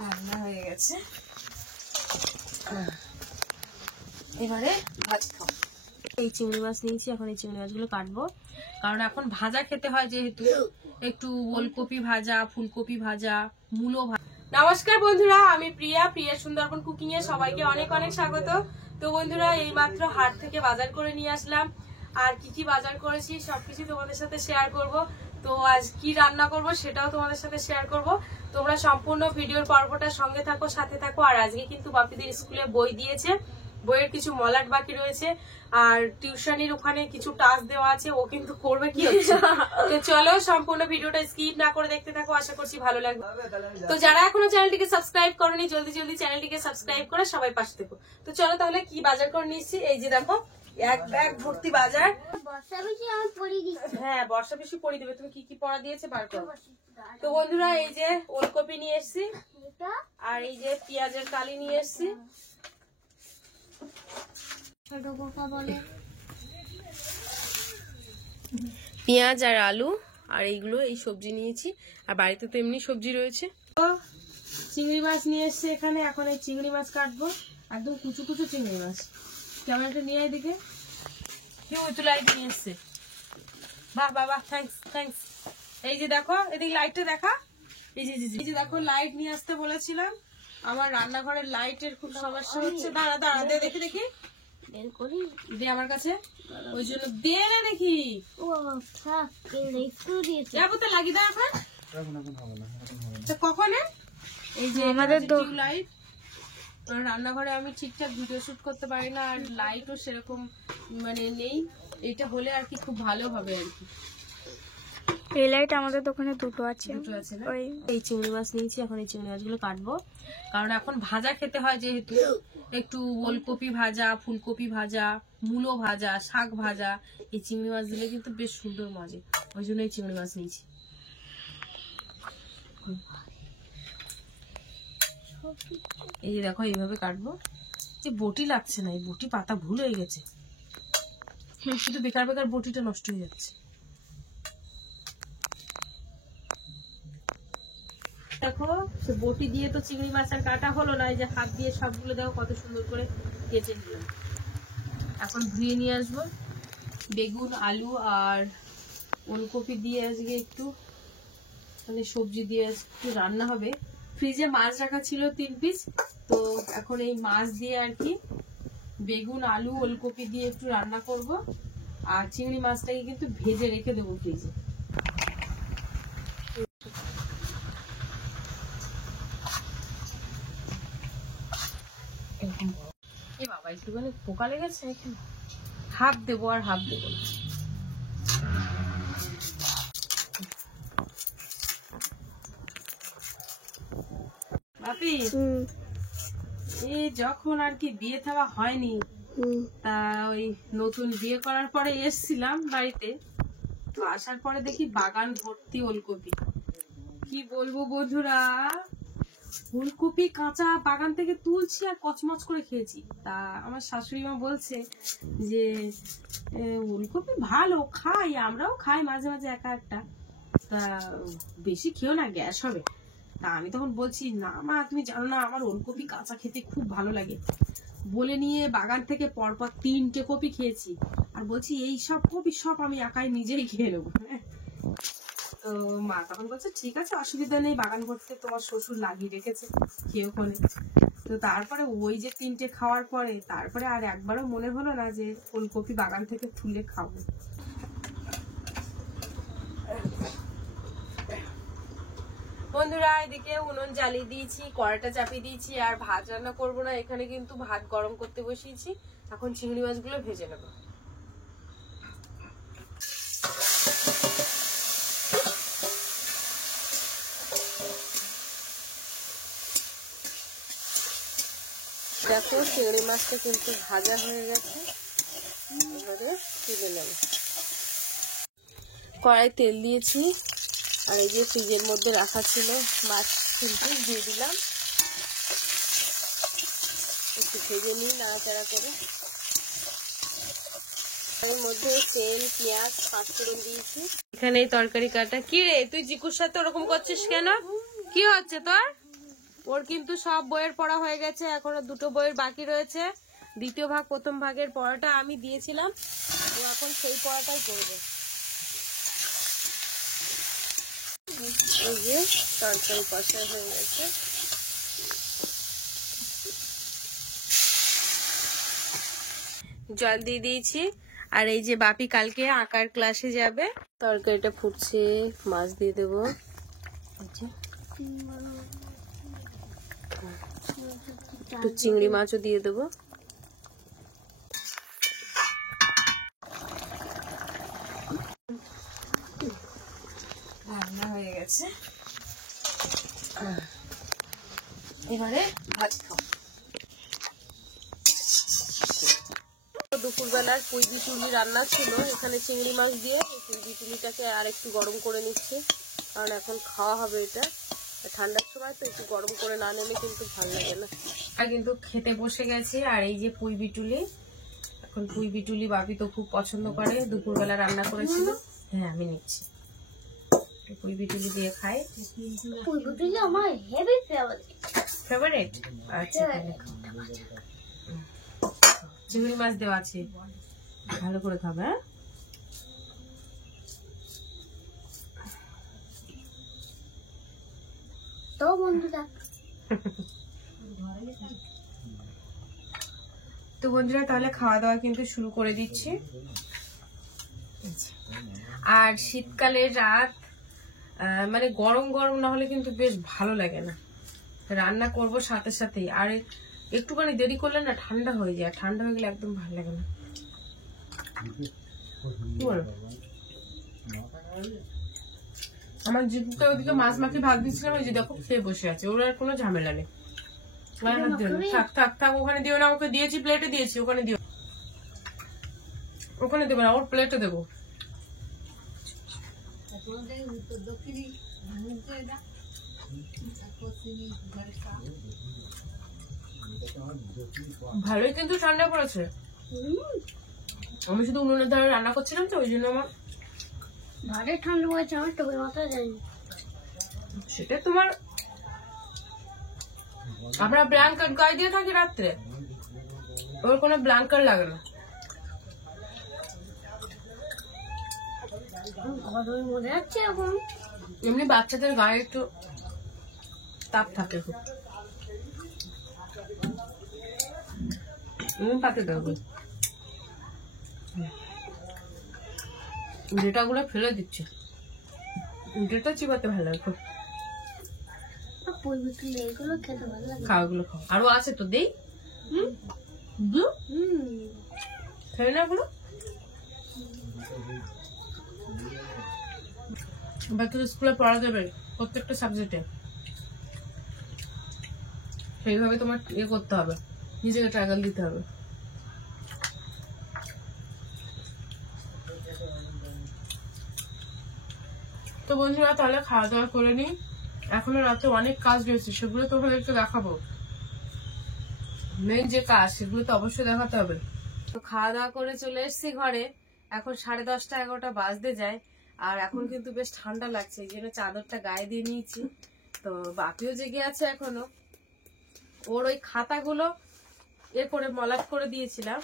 রান্না হয়ে গেছে, এবারে ভাত খাও। এই চিংড়ি মাছ নিয়েছি, এখন এই চিংড়ি মাছগুলো কাটবো, কারণ এখন ভাজা খেতে হয়, যেহেতু একটু ওলকপি ভাজা, ফুলকপি ভাজা, মূলো ভাজা। নমস্কার বন্ধুরা, আমি প্রিয়া সুন্দরবন কুকিং এ সবাইকে অনেক অনেক স্বাগত। তো বন্ধুরা, এই মাত্র হাট থেকে বাজার করে নিয়ে আসলাম, আর কি কি বাজার করেছি সবকিছু তোমাদের সাথে শেয়ার করব। তো আজ কি রান্না করব সেটাও তোমাদের সাথে শেয়ার করব। তোমরা সম্পূর্ণ ভিডিওর পর্বটার সঙ্গে থাকো, সাথে থাকো। আর আজকে কিন্তু বাপিদের স্কুলে বই দিয়েছে, বইয়ের কিছু মলাট বাকি রয়েছে, আর টিউশনির ওখানে কিছু টাস্ক দেওয়া আছে, ও কিন্তু করবে কি হচ্ছে। তো চলো সম্পূর্ণ ভিডিওটা স্কিপ না করে দেখতে থাকো, আশা করছি ভালো লাগবে। তো যারা এখনো চ্যানেলটিকে সাবস্ক্রাইব করোনি, জলদি জলদি চ্যানেলটিকে সাবস্ক্রাইব করে সবাই পাশে থেকো। তো চলো তাহলে কি বাজার করে নিচ্ছি। এই যে দেখো, এক ব্যাগ ভর্তি বাজার। হ্যাঁ, বর্ষা বেশি পড়ি দেবে। তুমি কি কি পড়া দিয়েছে বার করো। তো বন্ধুরা, এই যে ওলকপি নিয়ে এসছি, আর এই যে পেঁয়াজের কালি নিয়ে এসছি, পেঁয়াজ আর আলু, আর এইগুলো এই সবজি নিয়েছি। আর বাড়িতে তো এমনি সবজি রয়েছে। চিংড়ি মাছ নিয়ে এসছে এখানে, এখন এই চিংড়ি মাছ কাটবো, একদম কুচু কুচু চিংড়ি মাছ। ক্যামেরাটা নিয়ে এদিকে, লাইট নিয়ে এসছে। বাহ বাহ বাহ, থ্যাঙ্কস থ্যাঙ্কস। এই যে দেখো, এদিকে লাইটটা দেখা। এই যে দেখো, লাইট নিয়ে আসতে বলেছিলাম, আমার রান্নাঘরের লাইটের খুব সমস্যা হচ্ছে। দাঁড়া দাঁড়া, দেখি দেখি দে আমার কাছে, ওই জন্য দে না দেখি। লাগি দা এখন কখন। এই যে আমাদের লাইট, রান্নাঘরে আমি ঠিকঠাক ভিডিও শুট করতে পারি না, আর লাইটও সেরকম মানে নেই। এটা হলে আর কি খুব ভালো হবে আর কি। এই লাইট আমাদের দোকানে দুটো আছে। এই চিংড়ি মাছ নিয়েছি, এখন এই চিংড়ি মাছগুলো কাটবো, কারণ এখন ভাজা খেতে হয়, যেহেতু একটু ওলকপি ভাজা, ফুলকপি ভাজা, মূলো ভাজা, শাক ভাজা, এই চিংড়ি মাছ দিলে কিন্তু বেশ সুন্দর মজা। ওই জন্য এই চিংড়ি মাছ নিয়েছি। এই যে দেখো, এইভাবে কাটবো। যে বটি লাগছে না, এই বটি পাতা ভুল হয়ে গেছে, শুধু বেকার বেকার বটিটা নষ্ট হয়ে যাচ্ছে। দেখো, বটি দিয়ে তো চিংড়ি মাছ আর কাটা হলো না, এই যে হাত দিয়ে সবগুলো দেখো কত সুন্দর করে কেটে নিলাম। এখন ধুয়ে নিয়ে আসবো। বেগুন, আলু আর ওলকপি দিয়ে আজকে একটু মানে সবজি দিয়ে একটু রান্না হবে। ফ্রিজে মাছ রাখা ছিল 3 পিস, তো এখন এই মাছ দিয়ে আর কি বেগুন, আলু, ওলকপি দিয়ে একটু রান্না করব। আর চিংড়ি মাছটাকে কিন্তু ভেজে রেখে দেবো ফ্রিজে। এ বাবা, একটুখানি পোকা লেগেছে এখানে, হাফ দেবো আর হাফ দেবো না। বাপি, এই যখন আর কি বিয়ে থাওয়া হয়নি, তা ওই নতুন বিয়ে করার পরে এসছিলাম বাড়িতে, তো আসার পরে দেখি বাগান ভর্তি ওলকপি। কি বলবো বন্ধুরা, ফুলকপি কাঁচা বাগান থেকে তুলছি আর কচমচ করে খেয়েছি। তা আমার শাশুড়ি মা বলছে যে ফুলকপি ভালো, খাই, আমরাও খাই মাঝে মাঝে একা একটা, তা বেশি খেও না, গ্যাস হবে। তা আমি তখন বলছি, না মা, তুমি জানো না আমার ওলকপি কাঁচা খেতে খুব ভালো লাগে। বলে নিয়ে বাগান থেকে পরপর 3টে কপি খেয়েছি, আর বলছি এই সব কপি সব আমি একাই নিজেই খেয়ে নেবো। তো মা তখন বলছে, ঠিক আছে, অসুবিধা নেই, বাগান ভর্তি তোমার শ্বশুর লাগিয়ে রেখেছে, খেয়ে ওখানে। তো তারপরে ওই যে 3টে খাওয়ার পরে তারপরে আর একবারও মনে হলো না যে ফুলকপি বাগান থেকে তুলে খাবো। বন্ধুরা, এদিকে উনুন জ্বালিয়ে দিয়েছি, কড়াইটা চাপিয়ে দিয়েছি, আর ভাত রান্না করবো না, এখানে কিন্তু ভাত গরম করতে বসিয়েছি। এখন চিংড়ি মাছগুলো ভেজে নেবো। দেখো, চিংড়ি মাছটা কিন্তু ভাজা হয়ে গেছে, এবারে তুলে নেব। কড়াই তেল দিয়েছি, আর এই যে ফ্রিজের মধ্যে রাখা ছিল মাছ কিন্তু দিয়ে দিলাম, একটু ভেজে নিই নাড়াচাড়া করে। এর মধ্যে তেল, পেঁয়াজ, পাঁচফোড়ন দিয়েছি। এখানে এই তরকারি কাটা। কি রে তুই জিকুর সাথে ওরকম করছিস কেন? কি হচ্ছে তোর? ওর কিন্তু সব বইয়ের পড়া হয়ে গেছে, এখনো 2টো বইয়ের বাকি রয়েছে। দ্বিতীয় ভাগ প্রথম ভাগের পড়াটা আমি দিয়েছিলাম, ও এখন সেই পড়াটাই করবে। এই যে তরকারি কষা হয়ে গেছে। জল দিয়ে দিয়েছি। আর এই যে বাপি কালকে আঁকার ক্লাসে যাবে। তরকারিটা ফুটছে, মাছ দিয়ে দেবো। একটু চিংড়ি মাছও দিয়ে দেবো। রান্না হয়ে গেছে, এবারে ভাত খাও। দুপুরবেলার পুঁই বিটুলি রান্না ছিল, এখানে চিংড়ি মাছ দিয়ে পুঁই বিটুলিটাকে আর একটু গরম করে নিচ্ছে, কারণ এখন খাওয়া হবে এটা। ঠান্ডার সময় তো একটু গরম করে না নিলে কিন্তু ভালো লাগে না। আর কিন্তু খেতে বসে গেছে। আর এই যে পুঁই বিটুলি, এখন পুঁই বিটুলি বাপি তো খুব পছন্দ করে, দুপুরবেলা রান্না করেছিল। হ্যাঁ আমি নিচ্ছি, পুঁই বিটুলি দিয়ে খাই। পুঁই বিটুলি আমার হেভি ফেভারিট। আচ্ছা তাহলে চিংড়ি মাছ দেওয়া আছে, ভালো করে খাবে। হ্যাঁ তো বন্ধুরা তাহলে খাওয়া দাওয়া কিন্তু শুরু করে দিচ্ছি। আর শীতকালের রাত মানে গরম গরম না হলে কিন্তু বেশ ভালো লাগে না, রান্না করব সাথে সাথেই। আর একটুখানি দেরি করলে না ঠান্ডা হয়ে যায়, ঠান্ডা হয়ে গেলে একদম ভালো লাগে না। আমার জিপুকে ওদিকে মাছ মাখি ভাগ দিচ্ছিলাম, ওই যে দেখো খেয়ে বসে আছে, ওর আর কোনো ঝামেলা নেই। থাক থাক থাক, ওখানে দিও না, ওকে দিয়েছি প্লেটে দিয়েছি, ওখানে দিও, ওখানে দেবো না, ওর প্লেটে দেবো। ভালোই কিন্তু ঠান্ডা পড়েছে। আমি শুধু উনুনের ধারে রান্না করছিলাম তো, ওই জন্য আমার ভালো ঠান্ডা পড়েছে। আমার টুপি মাথায় যায়নি, সেটা তোমার, আমরা ব্ল্যাঙ্কেট গায়ে দিয়ে থাকি রাত্রে, ওর কোনো ব্ল্যাঙ্কেট লাগে না। ঘরের মধ্যে যাচ্ছে এখন। এমনি বাচ্চাদের গায়ে একটু তাপ থাকে খুব, তাতে দেবো। ডেটাগুলো ফেলে দিচ্ছে, ডেটা চিবাতে ভালো লাগে খুব। এগুলো খেতে ভালো লাগে। খাও, এগুলো খাও, আরো আছে তো দেই। খেয়ে না এগুলো, বাচ্চাদের স্কুলে পড়া যাবে প্রত্যেকটা সাবজেক্টে, সেইভাবে তোমার ইয়ে করতে হবে, নিজেকে ট্রাগল দিতে হবে। তো বন্ধুরা তাহলে খাওয়া দাওয়া করে নিই, এখনো রাতে অনেক কাজ রয়েছে, সেগুলো তোমাদেরকে দেখাবো। মেন যে কাজ সেগুলো তো অবশ্যই দেখাতে হবে। তো খাওয়া দাওয়া করে চলে এসেছি ঘরে, এখন 10:30 11টা বাজতে যায়। আর এখন কিন্তু বেশ ঠান্ডা লাগছে, এই জন্য চাদরটা গায়ে দিয়ে নিয়েছি। তো বাপিও জেগে আছে এখনো, ওর ওই খাতাগুলো এ করে মলাট করে দিয়েছিলাম।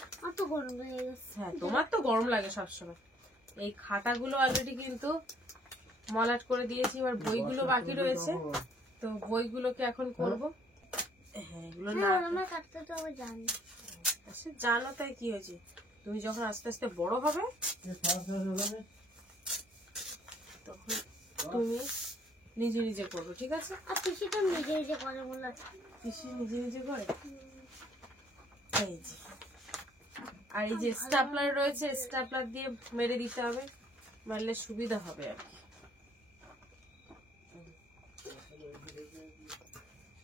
হ্যাঁ তোমার তো গরম লাগে সবসময়। এই খাতাগুলো অলরেডি কিন্তু মলাট করে দিয়েছি, এবার বইগুলো বাকি রয়েছে, তো বইগুলোকে এখন করবো। হ্যাঁ এগুলো জানো, তাই কি হয়েছে, তুমি যখন আস্তে আস্তে বড় হবে তখন তুমি নিজে নিজে করবে, ঠিক আছে? আর পিসি তো নিজে নিজে করে বলে, পিসি নিজে নিজে করে। এই যে, আর এই যে স্টাপলার রয়েছে, স্টাপলার দিয়ে মেরে দিতে হবে, মারলে সুবিধা হবে আর কি।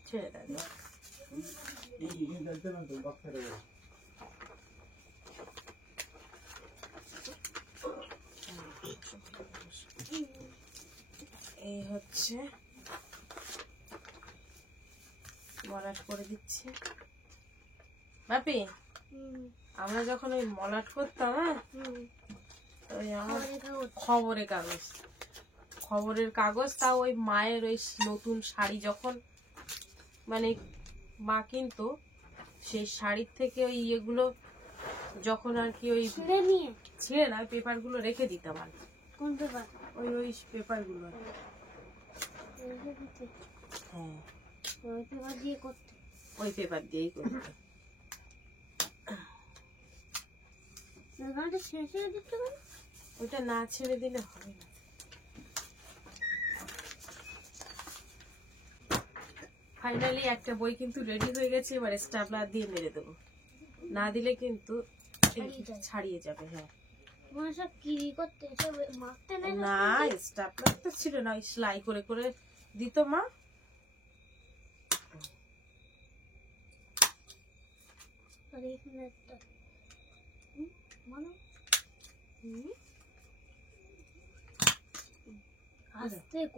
ছেড়ে দেবে। এই হচ্ছে মলাট করে দিচ্ছি। বাপি আমরা যখন ওই মলাট করতাম, হ্যাঁ, ওই আমার খবরের কাগজ, তা ওই মায়ের ওই নতুন শাড়ি যখন মানে মা কিনতো, সেই শাড়ির থেকে ওই ইয়েগুলো যখন আর কি ওই ছিঁড়ে না, ওই পেপার গুলো রেখে দিতাম আর কি। কোন পেপার? ওই পেপার গুলো। হ্যাঁ, ওই পেপার দিয়ে করতে, ওই পেপার দিয়েই করতে। ওইটা না ছেড়ে দিলে হবে না। ফাইনালি একটা বই কিন্তু রেডি হয়ে গেছে, এবার স্টাপলার দিয়ে মেরে দেবো, না দিলে কিন্তু ছাড়িয়ে যাবে। হ্যাঁ, না স্টাপলার তো ছিল না, ওই সেলাই করে করে দিত মা।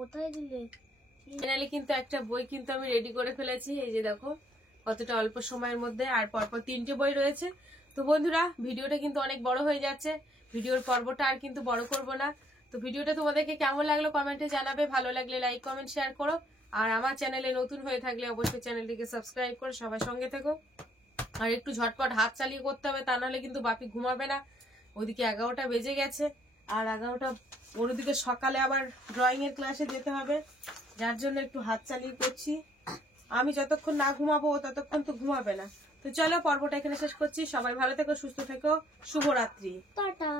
কোথায় দিলে? ফাইনালি কিন্তু একটা বই কিন্তু আমি রেডি করে ফেলেছি, এই যে দেখো কতটা অল্প সময়ের মধ্যে, আর পরপর 3টে বই রয়েছে। তো বন্ধুরা, ভিডিওটা কিন্তু অনেক বড় হয়ে যাচ্ছে, ভিডিওর পর্বটা আর কিন্তু বড় করব না। তো ভিডিওটা তোমাদেরকে কেমন লাগলো কমেন্টে জানাবে, ভালো লাগলে লাইক কমেন্ট শেয়ার করো, আর আমার চ্যানেলে নতুন হয়ে থাকলে অবশ্যই চ্যানেলটিকে সাবস্ক্রাইব করে সবাই সঙ্গে থেকো। আর একটু ঝটপট হাত চালিয়ে করতে হবে, তা নাহলে কিন্তু বাপি ঘুমাবে না। ওদিকে 11টা বেজে গেছে, আর 11টা ওদিকে সকালে আবার ড্রয়িং এর ক্লাসে যেতে হবে, যার জন্য একটু হাত চালিয়ে করছি। আমি যতক্ষণ না ঘুমাবো ততক্ষণ তো ঘুমাবে না। তো চলো, পর্বটা এখানে শেষ করছি। সবাই ভালো থেকো, সুস্থ থেকো, শুভরাত্রি, টাটা।